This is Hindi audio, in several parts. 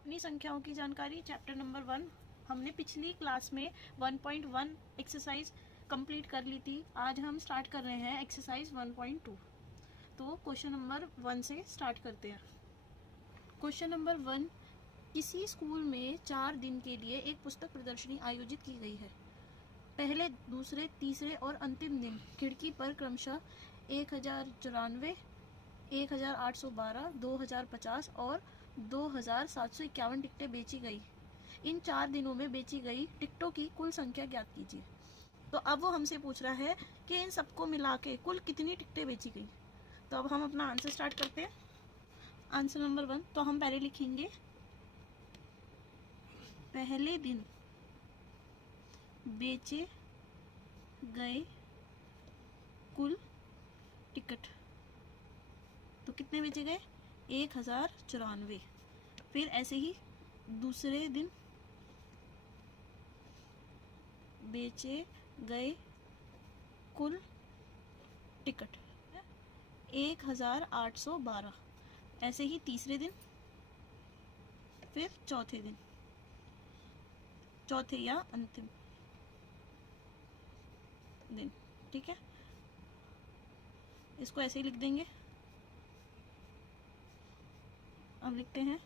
अपनी संख्याओं की जानकारी चैप्टर नंबर 1 हमने पिछली क्लास में 1.1 एक्सरसाइज कंप्लीट कर ली थी। आज हम स्टार्ट कर रहे हैं एक्सरसाइज 1.2। तो क्वेश्चन नंबर 1 से स्टार्ट करते हैं। क्वेश्चन नंबर 1, किसी स्कूल में 4 दिन के लिए एक पुस्तक प्रदर्शनी आयोजित की गई है। पहले, दूसरे, तीसरे और अंतिम दिन खिड़की पर क्रमशः 1094, 1812, 2050 और 2751 टिकटें बेची गई। इन 4 दिनों में बेची गई टिकटों की कुल संख्या ज्ञात कीजिए। तो अब वो हमसे पूछ रहा है कि इन सबको मिला के कुल कितनी टिकटें बेची गई। तो अब हम अपना आंसर स्टार्ट करते हैं। आंसर नंबर 1, तो हम पहले लिखेंगे पहले दिन बेचे गए कुल टिकट। तो कितने बेचे गए? 1094। फिर ऐसे ही दूसरे दिन बेचे गए कुल टिकट 1812। ऐसे ही तीसरे दिन, फिर चौथे दिन, चौथे या अंतिम दिन। ठीक है, इसको ऐसे ही लिख देंगे। अब लिखते हैं,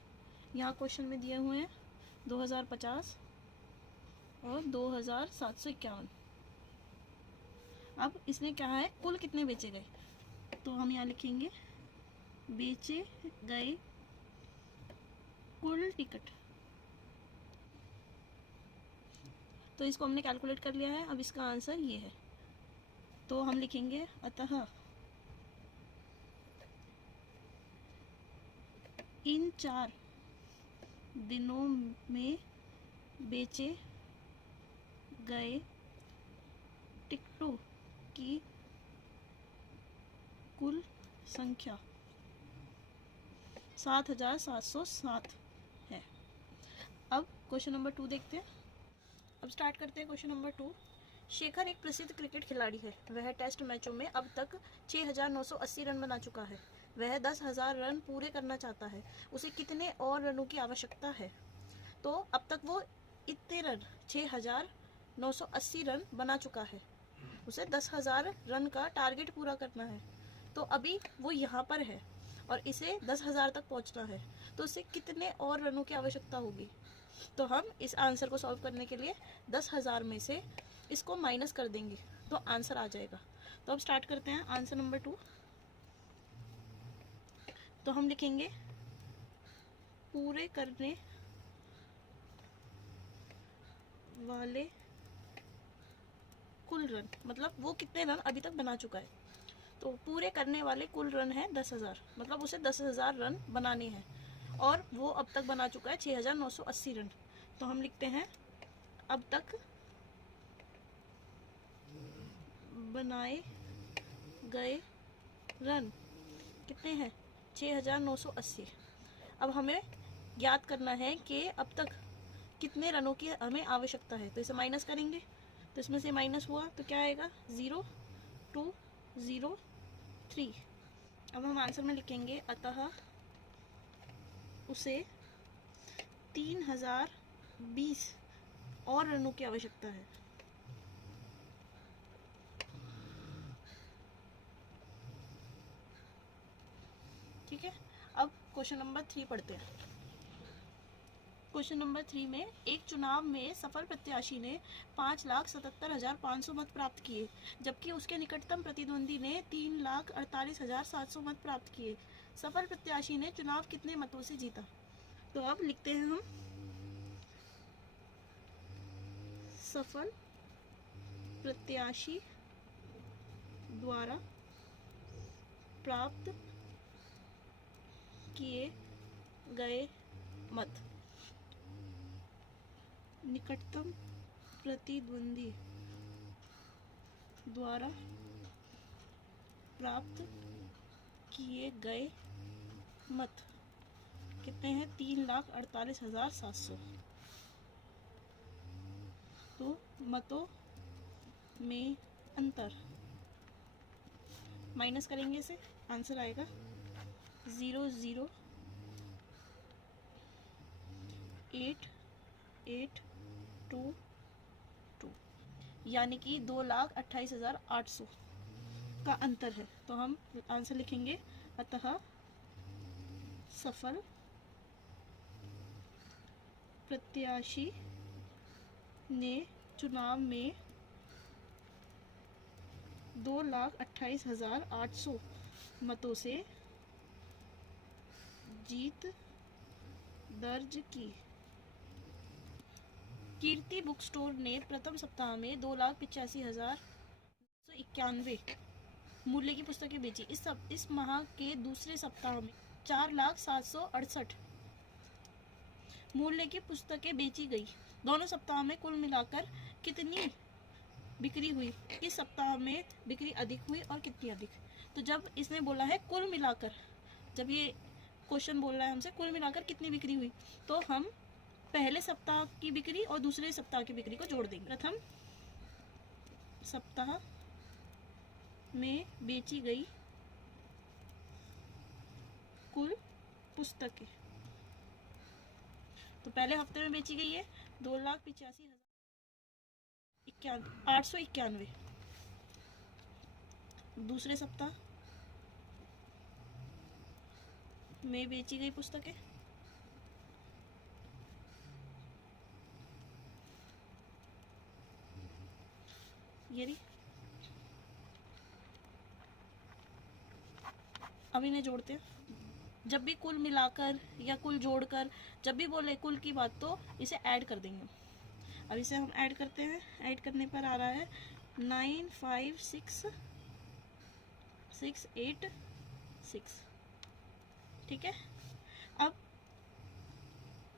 यहाँ क्वेश्चन में दिए हुए हैं 2050 और 2751। अब इसने क्या है, कुल कितने बेचे गए। तो हम यहाँ लिखेंगे बेचे गए कुल टिकट। तो इसको हमने कैलकुलेट कर लिया है। अब इसका आंसर ये है। तो हम लिखेंगे अतः इन 4 दिनों में बेचे गए टिकटों की कुल संख्या 7707 है। अब क्वेश्चन नंबर 2 देखते हैं। अब स्टार्ट करते हैं क्वेश्चन नंबर 2। शेखर एक प्रसिद्ध क्रिकेट खिलाड़ी है। वह टेस्ट मैचों में अब तक 6980 रन बना चुका है। वह 10,000 रन पूरे करना चाहता है। उसे कितने और रनों की आवश्यकता है। तो अब तक वो इतने रन 6980 रन बना चुका है। उसे 10,000 रन का टारगेट पूरा करना है। तो अभी वो यहाँ पर है और इसे 10,000 तक पहुँचना है। तो उसे कितने और रनों की आवश्यकता होगी। तो हम इस आंसर को सॉल्व करने के लिए 10,000 में से इसको माइनस कर देंगे तो आंसर आ जाएगा। तो अब स्टार्ट करते हैं आंसर नंबर 2। तो हम लिखेंगे पूरे करने वाले कुल रन, मतलब वो कितने रन अभी तक बना चुका है। तो पूरे करने वाले कुल रन है 10,000, मतलब उसे 10,000 रन बनाने हैं और वो अब तक बना चुका है 6980 रन। तो हम लिखते हैं अब तक बनाए गए रन कितने हैं? 6980। अब हमें ज्ञात करना है कि अब तक कितने रनों की हमें आवश्यकता है। तो इसे माइनस करेंगे, तो इसमें से माइनस हुआ तो क्या आएगा? 0203। अब हम आंसर में लिखेंगे अतः उसे 3020 और रनों की आवश्यकता है। ठीक है, अब क्वेश्चन नंबर 3 पढ़ते हैं। क्वेश्चन नंबर 3 में एक चुनाव में सफल प्रत्याशी ने 5,77,500 मत प्राप्त किए, जबकि उसके निकटतम प्रतिद्वंदी ने 3,48,700 मत प्राप्त किए। सफल प्रत्याशी ने चुनाव कितने मतों से जीता। तो अब लिखते हैं हम सफल प्रत्याशी द्वारा प्राप्त किए गए मत निकटतम प्रतिद्वंदी द्वारा प्राप्त किए गए मत कितने हैं? 3,48,700। तो मतों में अंतर माइनस करेंगे इसे, आंसर आएगा 003। 8822, यानी कि 2,28,800 का अंतर है। तो हम आंसर लिखेंगे, अतः सफल प्रत्याशी ने चुनाव में 2,28,800 मतों से जीत दर्ज की। कीर्ति बुक स्टोर ने प्रथम सप्ताह में 2,85,991 मूल्य की पुस्तकें बेची। इस माह के दूसरे सप्ताह में 4,768 मूल्य की पुस्तकें बेची गई। दोनों सप्ताह में कुल मिलाकर कितनी बिक्री हुई? इस सप्ताह में बिक्री अधिक हुई और कितनी अधिक? तो जब इसने बोला है कुल मिलाकर, जब ये क्वेश्चन बोल रहा है हमसे कुल मिलाकर कितनी बिक्री हुई, तो हम पहले सप्ताह की बिक्री और दूसरे सप्ताह की बिक्री को जोड़ देंगे। प्रथम सप्ताह में बेची गई कुल पुस्तकें, तो पहले हफ्ते में बेची गई है 2,85,891। दूसरे सप्ताह में बेची गई पुस्तकें ये रही। अब इन्हें जोड़ते हैं। जब भी कुल मिलाकर या कुल जोड़कर जब भी बोले कुल की बात, तो इसे ऐड कर देंगे। अब इसे हम ऐड करते हैं। ऐड करने पर आ रहा है 956,686। ठीक है। अब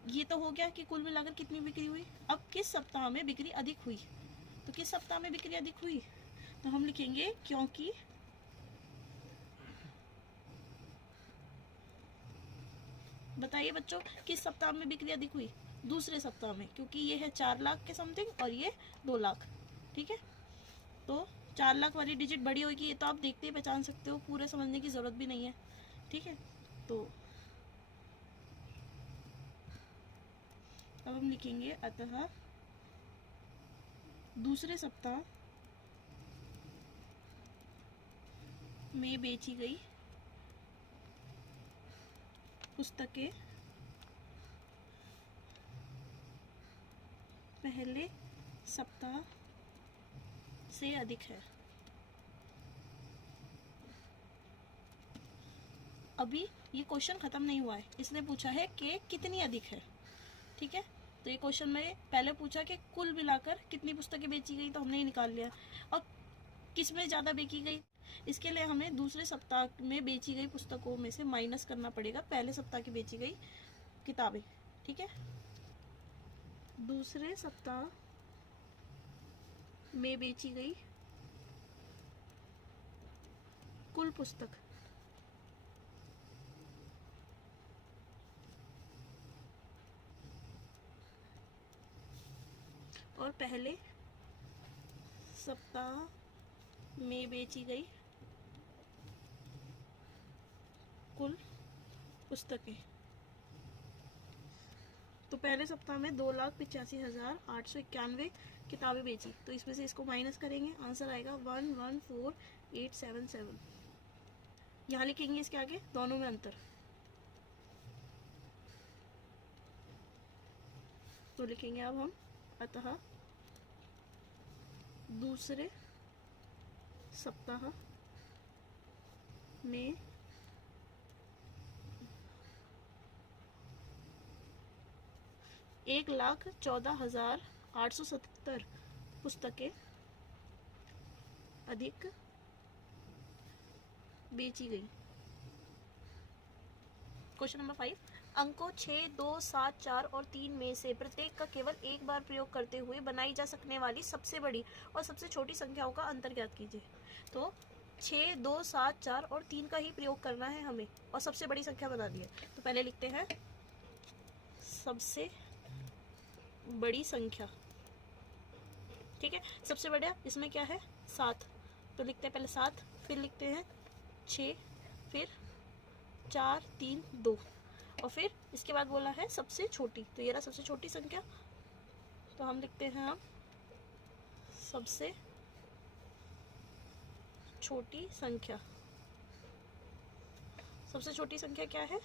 ये तो हो गया कि कुल मिलाकर कितनी बिक्री हुई। अब किस सप्ताह में बिक्री अधिक हुई? तो किस सप्ताह में बिक्री अधिक हुई? तो हम लिखेंगे क्योंकि बताइए बच्चों, किस सप्ताह में बिक्री अधिक हुई? दूसरे सप्ताह में, क्योंकि ये है 4 लाख के समथिंग और ये 2 लाख। ठीक है, तो 4 लाख वाली डिजिट बड़ी होगी, ये तो आप देखते ही पहचान सकते हो, पूरे समझने की जरूरत भी नहीं है। ठीक है, तो अब हम लिखेंगे अतः दूसरे सप्ताह में बेची गई पुस्तकें पहले सप्ताह से अधिक है। अभी ये क्वेश्चन खत्म नहीं हुआ है, इसने पूछा है कि कितनी अधिक है। ठीक है, तो ये क्वेश्चन में पहले पूछा कि कुल मिलाकर कितनी पुस्तकें बेची गई, तो हमने ये निकाल लिया। और किस में ज़्यादा बेची गई, इसके लिए हमें दूसरे सप्ताह में बेची गई पुस्तकों में से माइनस करना पड़ेगा पहले सप्ताह की बेची गई किताबें। ठीक है, दूसरे सप्ताह में बेची गई कुल पुस्तक और पहले सप्ताह में बेची गई कुल पुस्तकें। तो पहले सप्ताह में 2,85,891 किताबें बेची, तो इसमें से इसको माइनस करेंगे, आंसर आएगा 114,877। यहाँ लिखेंगे इसके आगे दोनों में अंतर, तो लिखेंगे अब हम अतः दूसरे सप्ताह में एक 1,14,870 पुस्तकें अधिक बेची गई। क्वेश्चन नंबर 5, अंकों 6, 2, 7, 4 और 3 में से प्रत्येक का केवल एक बार प्रयोग करते हुए बनाई जा सकने वाली सबसे बड़ी और सबसे छोटी संख्याओं का अंतर ज्ञात कीजिए। तो 6, 2, 7, 4 और 3 का ही प्रयोग करना है हमें, और सबसे बड़ी संख्या बना दी है। तो पहले लिखते हैं सबसे बड़ी संख्या। ठीक है, सबसे बड़ा इसमें क्या है 7, तो लिखते हैं पहले 7, फिर लिखते हैं 6, फिर 4, 3, 2, और फिर इसके बाद बोला है सबसे छोटी, तो ये रहा सबसे छोटी संख्या। तो हम लिखते हैं अब सबसे छोटी संख्या। सबसे छोटी संख्या क्या है,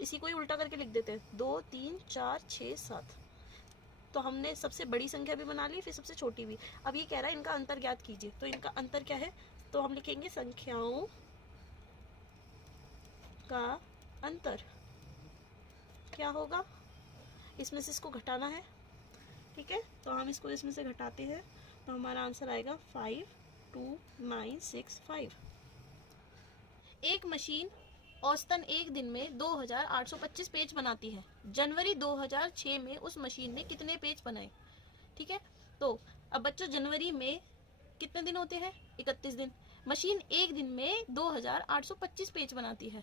इसी को ही उल्टा करके लिख देते हैं, 2 3 4 6 7। तो हमने सबसे बड़ी संख्या भी बना ली, फिर सबसे छोटी भी। अब ये कह रहा है इनका अंतर ज्ञात कीजिए, तो इनका अंतर क्या है, तो हम लिखेंगे संख्याओं का अंतर। क्या होगा, इसमें से इसको घटाना है, ठीक है। तो हम इसको इसमें से घटाते हैं, तो हमारा आंसर आएगा 52965। एक मशीन औसतन एक दिन में 2825 पेज बनाती है। जनवरी 2006 में उस मशीन ने कितने पेज बनाए? ठीक है, तो अब बच्चों जनवरी में कितने दिन होते हैं? 31 दिन। मशीन एक दिन में 2825 पेज बनाती है।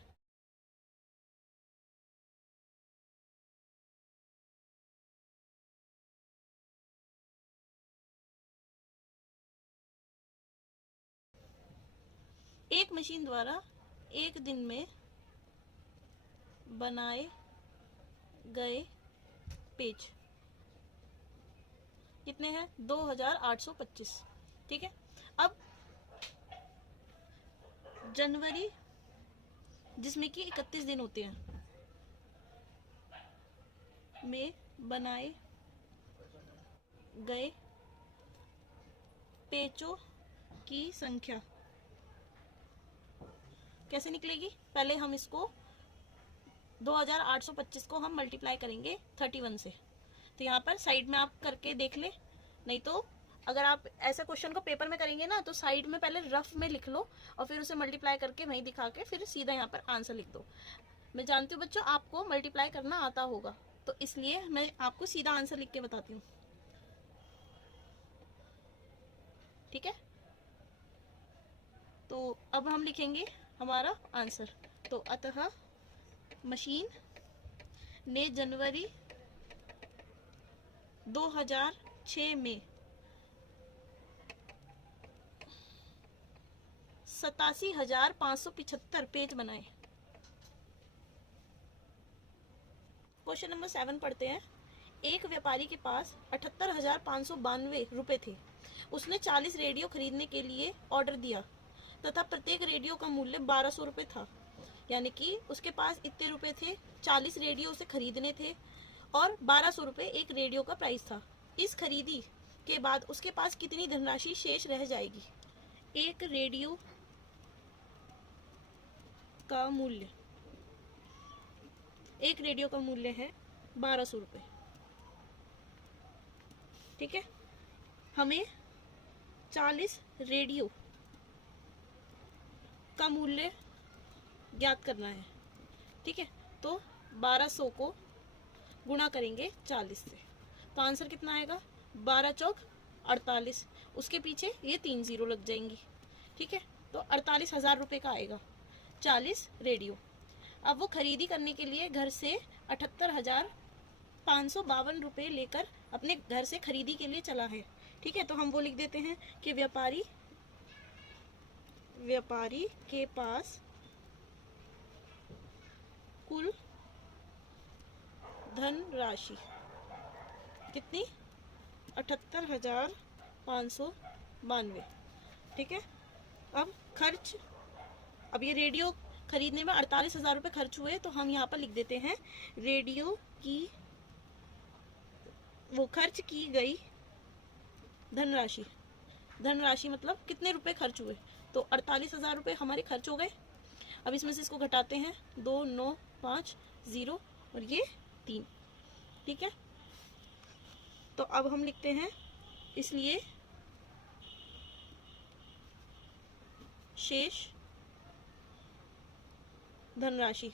एक मशीन द्वारा एक दिन में बनाए गए पेज कितने हैं? 2825। ठीक है, अब जनवरी जिसमें कि 31 दिन होते हैं में बनाए गए पेजों की संख्या कैसे निकलेगी? पहले हम इसको 2825 को हम मल्टीप्लाई करेंगे 31 से। तो यहाँ पर साइड में आप करके देख ले, नहीं तो अगर आप ऐसा क्वेश्चन को पेपर में करेंगे ना तो साइड में पहले रफ में लिख लो और फिर उसे मल्टीप्लाई करके वहीं दिखा के फिर सीधा यहाँ पर आंसर लिख दो। मैं जानती हूँ बच्चों आपको मल्टीप्लाई करना आता होगा, तो इसलिए मैं आपको सीधा आंसर लिख के बताती हूँ। ठीक है, तो अब हम लिखेंगे हमारा आंसर। तो अतः मशीन ने जनवरी 2006 में 87,575 पेज बनाए। क्वेश्चन नंबर 7 पढ़ते हैं। एक व्यापारी के पास 78,592 रुपए थे। उसने 40 रेडियो खरीदने के लिए ऑर्डर दिया तथा प्रत्येक रेडियो का मूल्य 1200 रुपए था। यानी कि उसके पास इतने रुपए थे, 40 रेडियो उसे खरीदने थे और 1200 रुपए एक रेडियो का प्राइस था। इस खरीदी के बाद उसके पास कितनी धनराशि शेष रह जाएगी? एक रेडियो का मूल्य है 1200 रुपए। ठीक है, हमें 40 रेडियो का मूल्य ज्ञात करना है। ठीक है, तो 1200 को गुणा करेंगे 40 से, तो आंसर कितना आएगा? 12 चौक 48। उसके पीछे ये 3 जीरो लग जाएंगी। ठीक है, तो 48,000 रुपये का आएगा 40 रेडियो। अब वो खरीदी करने के लिए घर से 78,552 रुपये लेकर अपने घर से खरीदी के लिए चला है। ठीक है, तो हम वो लिख देते हैं कि व्यापारी के पास कुल धनराशि कितनी? 78,592। ठीक है, अब खर्च, अब ये रेडियो खरीदने में 48,000 रुपये खर्च हुए, तो हम यहाँ पर लिख देते हैं रेडियो की वो खर्च की गई धनराशि। धनराशि मतलब कितने रुपए खर्च हुए, तो 48,000 रुपये हमारे खर्च हो गए। अब इसमें से इसको घटाते हैं, 2 9 5 0 और ये 3। ठीक है, तो अब हम लिखते हैं इसलिए शेष धनराशि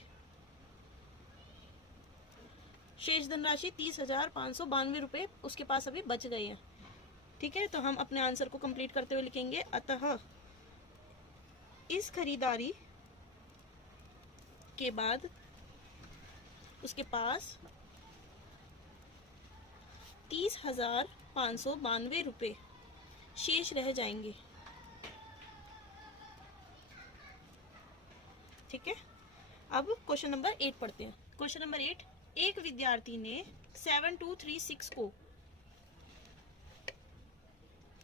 30,592 रुपये उसके पास अभी बच गए हैं। ठीक है, तो हम अपने आंसर को कंप्लीट करते हुए लिखेंगे अतः इस खरीदारी के बाद उसके पास 30,592 रुपये शेष रह जाएंगे। ठीक है, अब क्वेश्चन नंबर 8 पढ़ते हैं। क्वेश्चन नंबर 8, एक विद्यार्थी ने 7236 को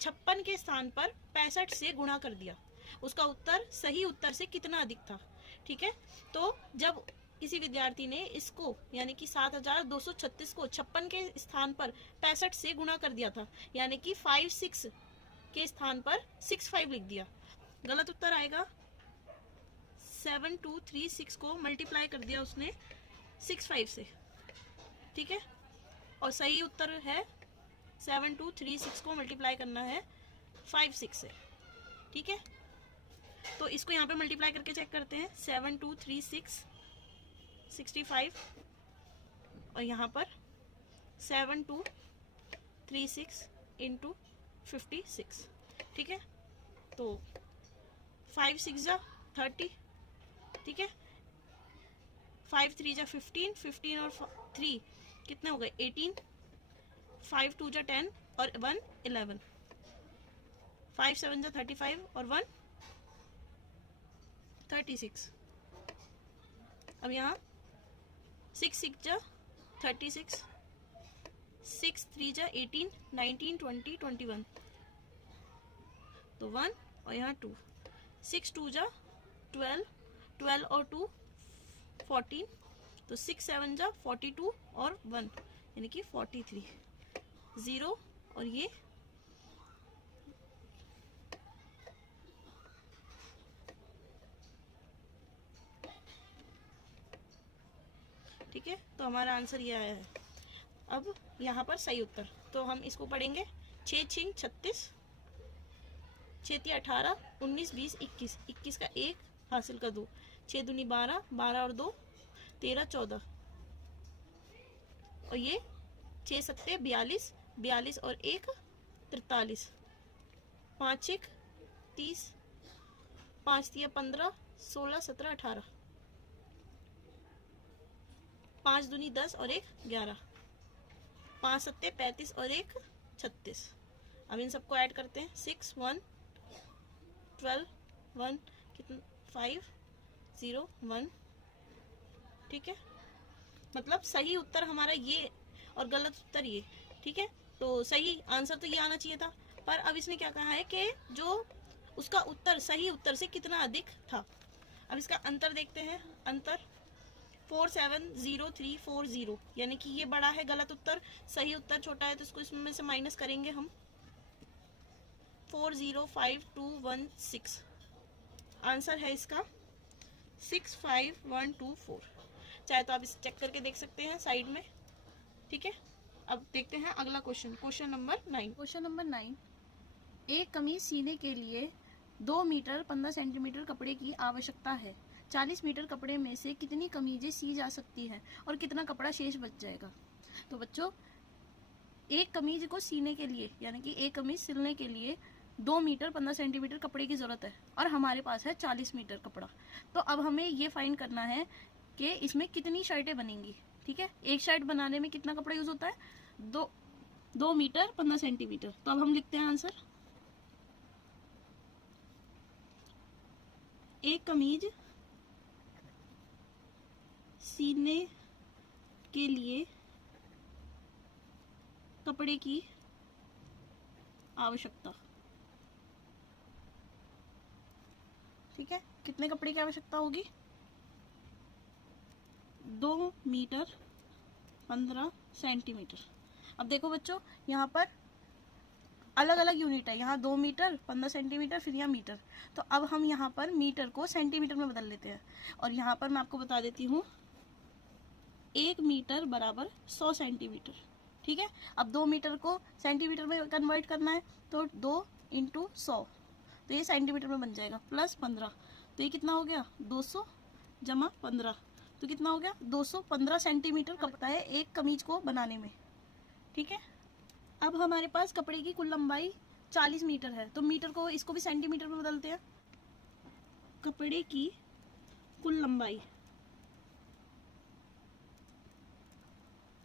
56 के स्थान पर 65 से गुणा कर दिया। उसका उत्तर सही उत्तर से कितना अधिक था। ठीक है, तो जब किसी विद्यार्थी ने इसको यानी कि 7236 को 56 के स्थान पर 65 से गुणा कर दिया था, यानी कि 56 के स्थान पर 65 लिख दिया। गलत उत्तर आएगा 7236 को मल्टीप्लाई कर दिया उसने 65 से। ठीक है, और सही उत्तर है 7236 को मल्टीप्लाई करना है 56 से। ठीक है, तो इसको यहाँ पे मल्टीप्लाई करके चेक करते हैं। 7236 65 और यहाँ पर 7236 इंटू 56। ठीक है, तो 5 6 जा 30। ठीक है, 5 3 जा 15, 15 और 3 कितने हो गए 18, 5 2 जा 10 और 1 11, 5 7 जा 35 और 1 36। अब यहाँ 6 6 जा 36, 6 3 जा 18, 19 20 21, तो 1 और यहाँ 2, 6 2 जा 12, 12 और 2 14, तो 6 7 जा 42 और 1 यानी कि 43, 0 और ये ठीक है, तो हमारा आंसर ये आया है। अब यहाँ पर सही उत्तर, तो हम इसको पढ़ेंगे 6 6 36, 6 3 18, 19 20 21, 21 का 1 हासिल का 2, 6 दूनी 12, 12 और 2 13 14, और ये 6 7 42, 42 और 1 43, 5 1 30, 5 3 15, 16 17 18, 5 दूनी 10 और 1 11, 5 7 35 और 1 36। अब इन सबको ऐड करते हैं 6 1 12 1 कितना 5 0 1। ठीक है, मतलब सही उत्तर हमारा ये और गलत उत्तर ये। ठीक है, तो सही आंसर तो ये आना चाहिए था, पर अब इसने क्या कहा है कि जो उसका उत्तर सही उत्तर से कितना अधिक था। अब इसका अंतर देखते हैं। अंतर 4700340, यानी कि ये बड़ा है गलत उत्तर, सही उत्तर छोटा है, तो इसको इसमें से माइनस करेंगे हम। 405216 आंसर है इसका 65124। चाहे तो आप इसे चेक करके देख सकते हैं साइड में। ठीक है, अब देखते हैं अगला question, question number 9। Question number 9, एक कमीज सीने के लिए 2 मीटर 15 सेंटीमीटर कपड़े की आवश्यकता है। 40 मीटर कपड़े में से कितनी कमीजें सी जा सकती हैं और कितना कपड़ा शेष बच जाएगा। तो बच्चों, एक कमीज को सीने के लिए यानी कि एक कमीज सिलने के लिए 2 मीटर 15 सेंटीमीटर कपड़े की जरूरत है और हमारे पास है 40 मीटर कपड़ा। तो अब हमें ये फाइंड करना है कि इसमें कितनी शर्टें बनेंगी। ठीक है, एक शर्ट बनाने में कितना कपड़ा यूज होता है 2 मीटर 15 सेंटीमीटर। तो अब हम लिखते हैं आंसर। एक कमीज सीने के लिए कपड़े की आवश्यकता। ठीक है, कितने कपड़े की आवश्यकता होगी 2 मीटर 15 सेंटीमीटर। अब देखो बच्चों, यहाँ पर अलग अलग यूनिट है, यहाँ 2 मीटर 15 सेंटीमीटर, फिर यहाँ मीटर। तो अब हम यहाँ पर मीटर को सेंटीमीटर में बदल लेते हैं और यहाँ पर मैं आपको बता देती हूँ 1 मीटर बराबर 100 सेंटीमीटर। ठीक है, अब 2 मीटर को सेंटीमीटर में कन्वर्ट करना है, तो 2 × 100, तो ये सेंटीमीटर में बन जाएगा, प्लस 15, तो ये कितना हो गया 200 जमा 15, तो कितना हो गया 215 सेंटीमीटर कपड़ा है एक कमीज को बनाने में। ठीक है, अब हमारे पास कपड़े की कुल लंबाई 40 मीटर है, तो मीटर को इसको भी सेंटीमीटर में बदलते हैं। कपड़े की कुल लंबाई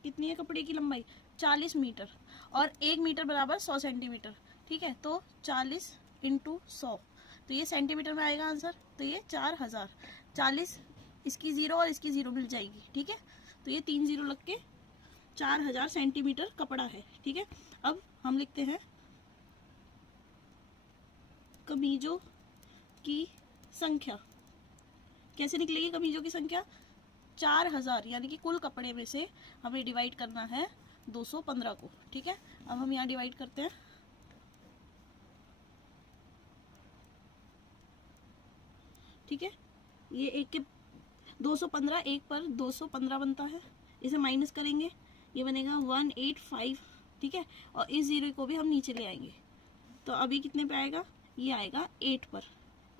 कितनी है, कपड़े की लंबाई 40 मीटर और 1 मीटर बराबर 100 सेंटीमीटर। ठीक है, तो 40 × 100, तो ये सेंटीमीटर में आएगा आंसर, तो ये 4000। 40 इसकी 0 और इसकी 0 मिल जाएगी। ठीक है, तो ये 3 0 लग के 4000 सेंटीमीटर कपड़ा है। ठीक है, अब हम लिखते हैं कमीजों की संख्या। कैसे निकलेगी कमीजों की संख्या? 4000 यानी कि कुल कपड़े में से हमें डिवाइड करना है 215 को। ठीक है, अब हम यहाँ डिवाइड करते हैं। ठीक है, ये एक के 215, एक पर 215 बनता है, इसे माइनस करेंगे, ये बनेगा 185। ठीक है, और इस 0 को भी हम नीचे ले आएंगे, तो अभी कितने पे आएगा? ये आएगा 8 पर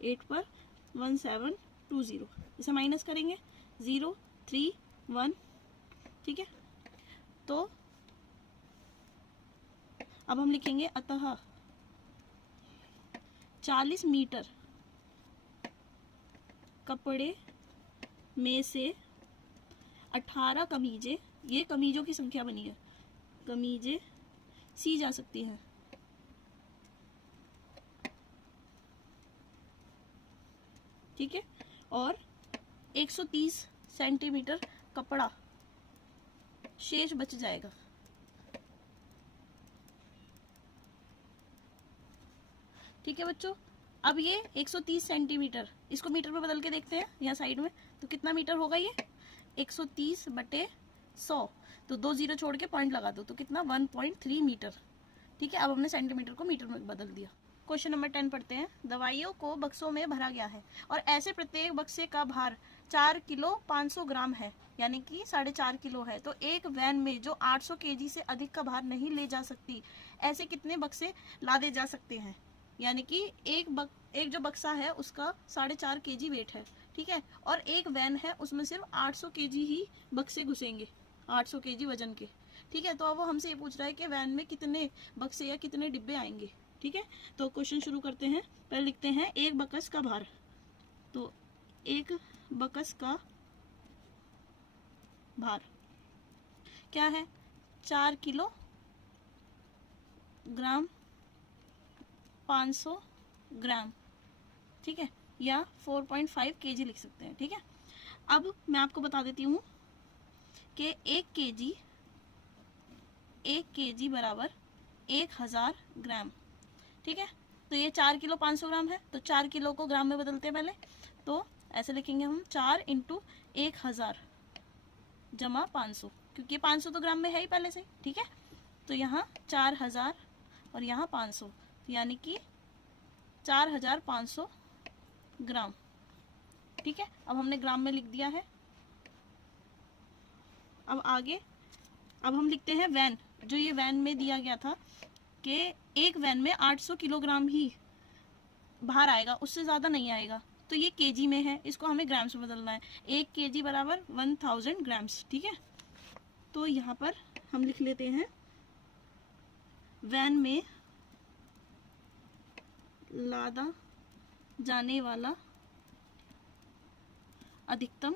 1720। इसे माइनस करेंगे, 0 3 1। ठीक है, तो अब हम लिखेंगे अतः 40 मीटर कपड़े में से 18 कमीजें, ये कमीजों की संख्या बनी है, कमीजें सी जा सकती हैं। ठीक है, और 130 सेंटीमीटर कपड़ा शेष बच जाएगा। ठीक है बच्चों, अब ये 130 सेंटीमीटर, इसको मीटर में बदल के देखते हैं यहाँ साइड में, तो कितना मीटर होगा ये? 130 बटे 100, तो 2 0 छोड़ के पॉइंट लगा दो, तो कितना? 1.3 मीटर। ठीक है, अब हमने सेंटीमीटर को मीटर में बदल दिया। क्वेश्चन नंबर 10 पढ़ते हैं। दवाइयों को बक्सों में भरा गया है और ऐसे प्रत्येक बक्से का भार 4 किलो 500 ग्राम है, यानी कि 4.5 किलो है। तो एक वैन में जो 800 केजी से अधिक का भार नहीं ले जा सकती, ऐसे कितने बक्से लादे जा सकते हैं? यानी कि एक जो बक्सा है उसका 4.5 केजी वेट है। ठीक है, और एक वैन है उसमें सिर्फ 800 केजी ही बक्से घुसेंगे, 800 केजी वजन के। ठीक है, तो अब वो हमसे ये पूछ रहा है कि वैन में कितने बक्से या कितने डिब्बे आएंगे। ठीक है, तो क्वेश्चन शुरू करते हैं। पहले लिखते हैं एक बकस का भार, तो एक बकस का भार क्या है? 4 किलो ग्राम 500 ग्राम। ठीक है, या 4.5 केजी लिख सकते हैं। ठीक है, अब मैं आपको बता देती हूँ कि 1 केजी बराबर 1000 ग्राम। ठीक है, तो ये 4 किलो 500 ग्राम है, तो 4 किलो को ग्राम में बदलते हैं पहले, तो ऐसे लिखेंगे हम 4 × 1000 जमा 500, क्योंकि 500 तो ग्राम में है ही पहले से। ठीक है, तो यहाँ 4000 और यहाँ 500, यानी कि 4500 ग्राम। ठीक है, अब हमने ग्राम में लिख दिया है। अब आगे, अब हम लिखते हैं वैन। जो ये वैन में दिया गया था कि एक वैन में 800 किलोग्राम ही भार आएगा, उससे ज़्यादा नहीं आएगा, तो ये केजी में है, इसको हमें ग्राम्स में बदलना है। 1 केजी बराबर 1000 ग्राम्स। ठीक है, तो यहाँ पर हम लिख लेते हैं वैन में लादा जाने वाला अधिकतम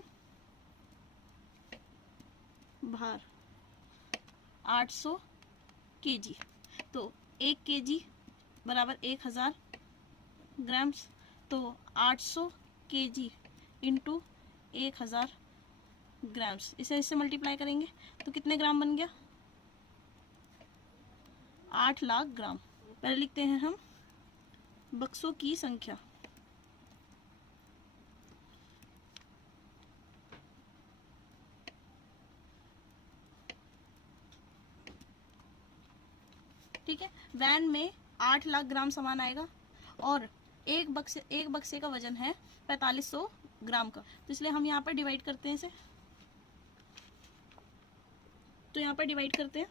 भार 800 केजी। तो 1 केजी बराबर 1000 ग्राम्स, तो 800 केजी इंटू 1000 ग्राम्स, इसे इससे मल्टीप्लाई करेंगे तो कितने ग्राम बन गया? 8 लाख ग्राम। पहले लिखते हैं हम बक्सों की संख्या। ठीक है, वैन में 8 लाख ग्राम सामान आएगा और एक बक्से का वजन है 4500 ग्राम का, तो इसलिए हम यहाँ पर डिवाइड करते हैं इसे। तो यहाँ पर डिवाइड करते हैं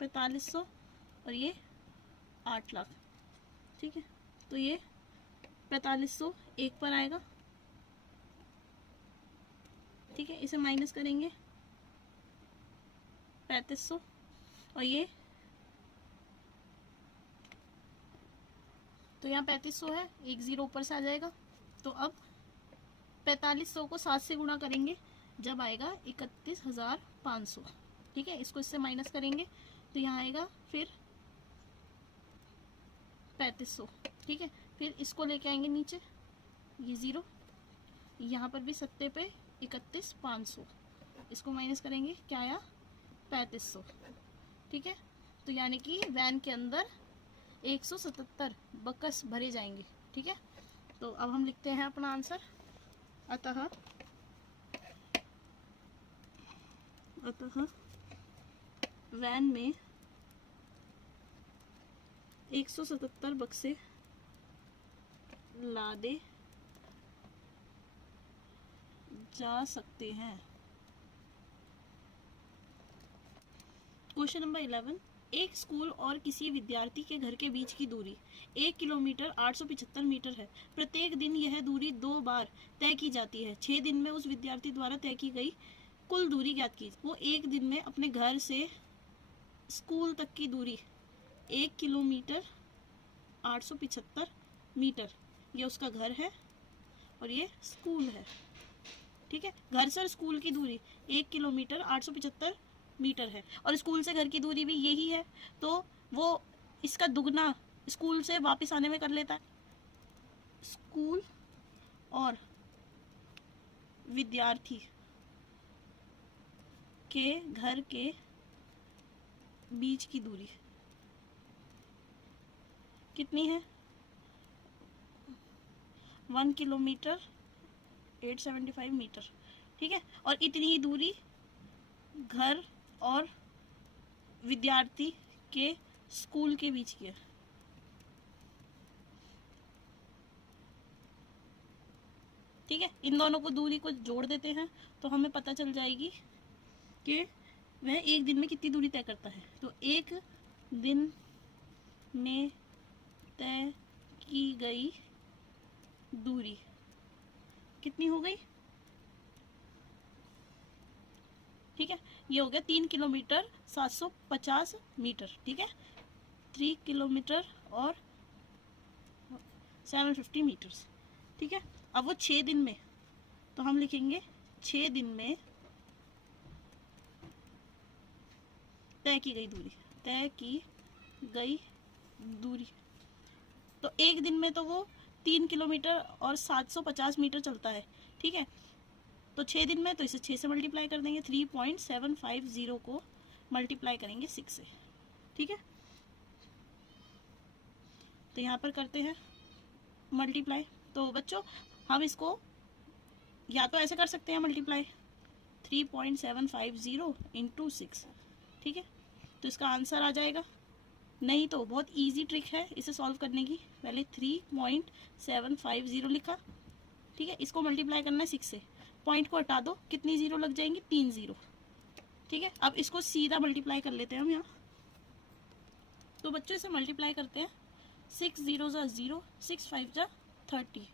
4500 और ये 8 लाख। ठीक है, तो ये 4500 एक पर आएगा। ठीक है, इसे माइनस करेंगे 3500 और ये, तो यहाँ 3500 है, एक 0 ऊपर से आ जाएगा। तो अब 4500 को 7 से गुणा करेंगे जब आएगा 31500। ठीक है, इसको इससे माइनस करेंगे तो यहाँ आएगा फिर 3500। ठीक है, फिर इसको लेके आएंगे नीचे, ये 0, यहाँ पर भी 70 पे 31 500, इसको माइनस करेंगे क्या आया 3500। ठीक है, तो यानी कि वैन के अंदर 177 बकस भरे जाएंगे। ठीक है, तो अब हम लिखते हैं अपना आंसर। अतः वैन में 177 बक्से लादे जा सकते हैं। क्वेश्चन नंबर 11, एक स्कूल और किसी विद्यार्थी के घर के बीच की दूरी 1 किलोमीटर 875 मीटर है। प्रत्येक दिन यह दूरी 2 बार तय की जाती है। 6 दिन में उस विद्यार्थी द्वारा तय की गई कुल दूरी ज्ञात कीजिए। वो एक दिन में अपने घर से स्कूल तक की दूरी 1 किलोमीटर 875 मीटर, ये उसका घर है और ये स्कूल है। ठीक है, घर से स्कूल की दूरी 1 किलोमीटर 875 मीटर है और स्कूल से घर की दूरी भी यही है, तो वो इसका दुगना स्कूल से वापस आने में कर लेता है। स्कूल और विद्यार्थी के घर के बीच की दूरी कितनी है 1 किलोमीटर 875 मीटर। ठीक है, और इतनी ही दूरी घर और विद्यार्थी के स्कूल के बीच की है। ठीक है, इन दोनों को दूरी को जोड़ देते हैं तो हमें पता चल जाएगी कि वह एक दिन में कितनी दूरी तय करता है। तो एक दिन में तय की गई दूरी कितनी हो गई? ठीक है, ये हो गया 3 किलोमीटर 750 मीटर। ठीक है, 3 किलोमीटर और 750 मीटर्स। ठीक है, अब वो 6 दिन में, तो हम लिखेंगे 6 दिन में तय की गई दूरी, तय की गई दूरी। तो एक दिन में तो वो 3 किलोमीटर और 750 मीटर चलता है। ठीक है, तो 6 दिन में तो इसे 6 से मल्टीप्लाई कर देंगे, 3.750 को मल्टीप्लाई करेंगे 6 से। ठीक है, तो यहाँ पर करते हैं मल्टीप्लाई। तो बच्चों हम इसको या तो ऐसे कर सकते हैं मल्टीप्लाई 3.750 इंटू 6। ठीक है, तो इसका आंसर आ जाएगा। नहीं तो बहुत इजी ट्रिक है इसे सॉल्व करने की। पहले 3.750 लिखा। ठीक है, इसको मल्टीप्लाई करना है 6 से। पॉइंट को हटा दो, कितनी जीरो लग जाएंगी? 3 जीरो। ठीक है, अब इसको सीधा मल्टीप्लाई कर लेते हैं हम यहाँ। तो बच्चों इसे मल्टीप्लाई करते हैं। 6 0 जा 0, 6 5 जा 30,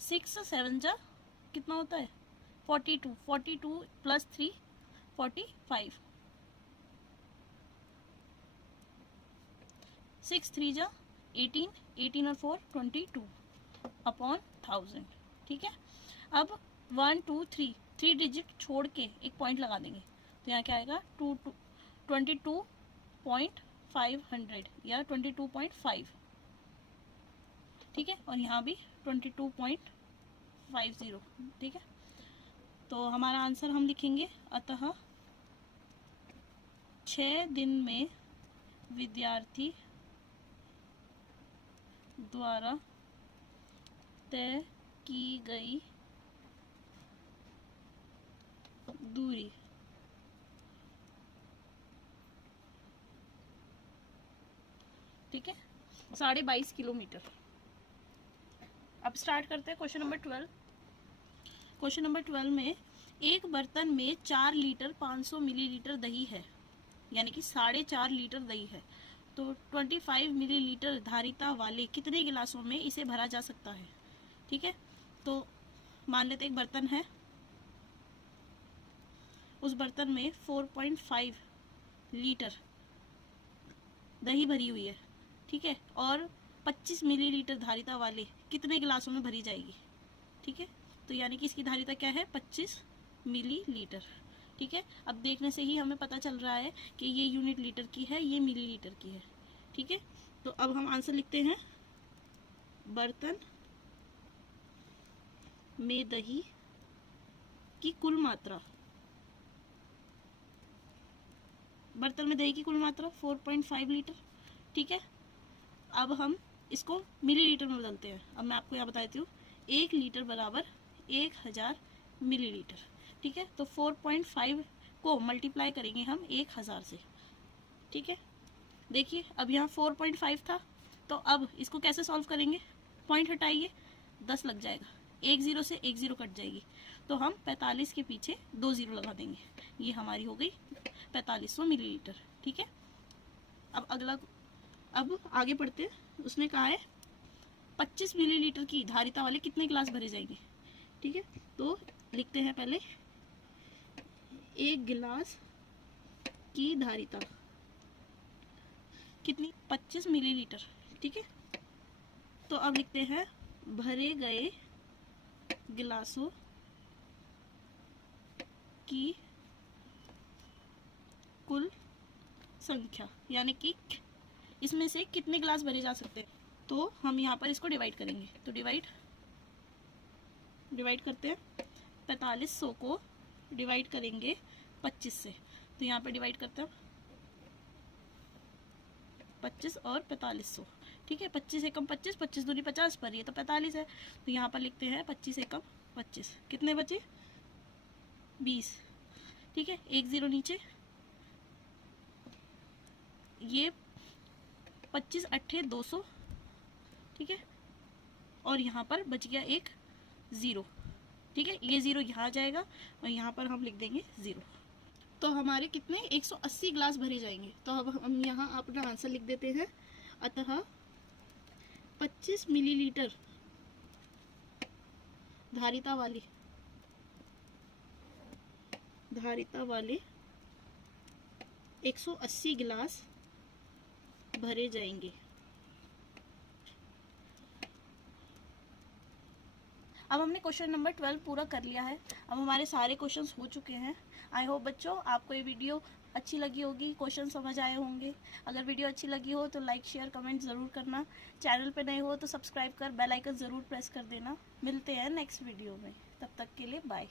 6 7 जा कितना होता है 42, 42 प्लस 3 45, 6 3 जा 18, 18 और 4 22 अपॉन 1000। ठीक है, अब 1 2 3 डिजिट छोड़ के एक पॉइंट लगा देंगे, तो यहाँ क्या आएगा 22.500 या 22.5। ठीक है, और यहाँ भी 22.50। ठीक है, तो हमारा आंसर हम लिखेंगे। अतः 6 दिन में विद्यार्थी द्वारा तय की गई दूरी ठीक है 22.5 किलोमीटर। अब स्टार्ट करते हैं क्वेश्चन नंबर 12। क्वेश्चन नंबर 12 में एक बर्तन में 4 लीटर 500 मिलीलीटर दही है, यानी कि 4.5 लीटर दही है, तो 25 मिलीलीटर धारिता वाले कितने गिलासों में इसे भरा जा सकता है। ठीक है, तो मान लेते एक बर्तन है, उस बर्तन में 4.5 लीटर दही भरी हुई है। ठीक है, और 25 मिलीलीटर धारिता वाले कितने गिलासों में भरी जाएगी। ठीक है, तो यानी कि इसकी धारिता क्या है 25 मिलीलीटर। ठीक है, अब देखने से ही हमें पता चल रहा है कि ये यूनिट लीटर की है, ये मिलीलीटर की है। ठीक है, तो अब हम आंसर लिखते हैं। बर्तन में दही की कुल मात्रा, बर्तन में दही की कुल मात्रा 4.5 लीटर। ठीक है, अब हम इसको मिलीलीटर में बदलते हैं। अब मैं आपको यहाँ बता देती हूँ, 1 लीटर बराबर 1000 मिलीलीटर। ठीक है, तो 4.5 को मल्टीप्लाई करेंगे हम 1000 से। ठीक है, देखिए अब यहाँ 4.5 था, तो अब इसको कैसे सॉल्व करेंगे, पॉइंट हटाइए, 10 लग जाएगा, 1 0 से 1 0 कट जाएगी, तो हम 45 के पीछे 2 0 लगा देंगे, ये हमारी हो गई 4500 मिलीलीटर। ठीक है, अब आगे बढ़ते हैं। उसने कहा है 25 मिलीलीटर की धारिता वाले कितने गिलास भरे जाएंगे। ठीक है, तो लिखते हैं पहले, एक गिलास की धारिता कितनी, 25 मिलीलीटर। ठीक है, तो अब लिखते हैं भरे गए गिलासों की कुल संख्या, यानी कि इसमें से कितने गिलास भरे जा सकते हैं। तो हम यहाँ पर इसको डिवाइड करेंगे, तो डिवाइड करते हैं, 4500 को डिवाइड करेंगे 25 से, तो यहाँ पर डिवाइड करते हैं 25 और 4500। ठीक है, 25 एकम 25, 25 दूनी 50 पर, ये तो 45 है, तो यहाँ पर लिखते हैं 25 एकम 25, कितने बचे 20। ठीक है, 1 0 नीचे, ये 25 अट्ठे 200। ठीक है, और यहाँ पर बच गया एक 0। ठीक है, ये 0 यहाँ जाएगा और यहाँ पर हम लिख देंगे 0। तो हमारे कितने 180 गिलास भरे जाएंगे। तो अब हम यहाँ अपना आंसर लिख देते हैं, अतः 25 मिलीलीटर धारिता वाले 180 गिलास भरे जाएंगे। अब हमने क्वेश्चन नंबर 12 पूरा कर लिया है। अब हमारे सारे क्वेश्चंस हो चुके हैं। आई होप बच्चों आपको ये वीडियो अच्छी लगी होगी, क्वेश्चन समझ आए होंगे। अगर वीडियो अच्छी लगी हो तो लाइक शेयर कमेंट ज़रूर करना। चैनल पे नए हो तो सब्सक्राइब कर बेल आइकन ज़रूर प्रेस कर देना। मिलते हैं नेक्स्ट वीडियो में, तब तक के लिए बाय।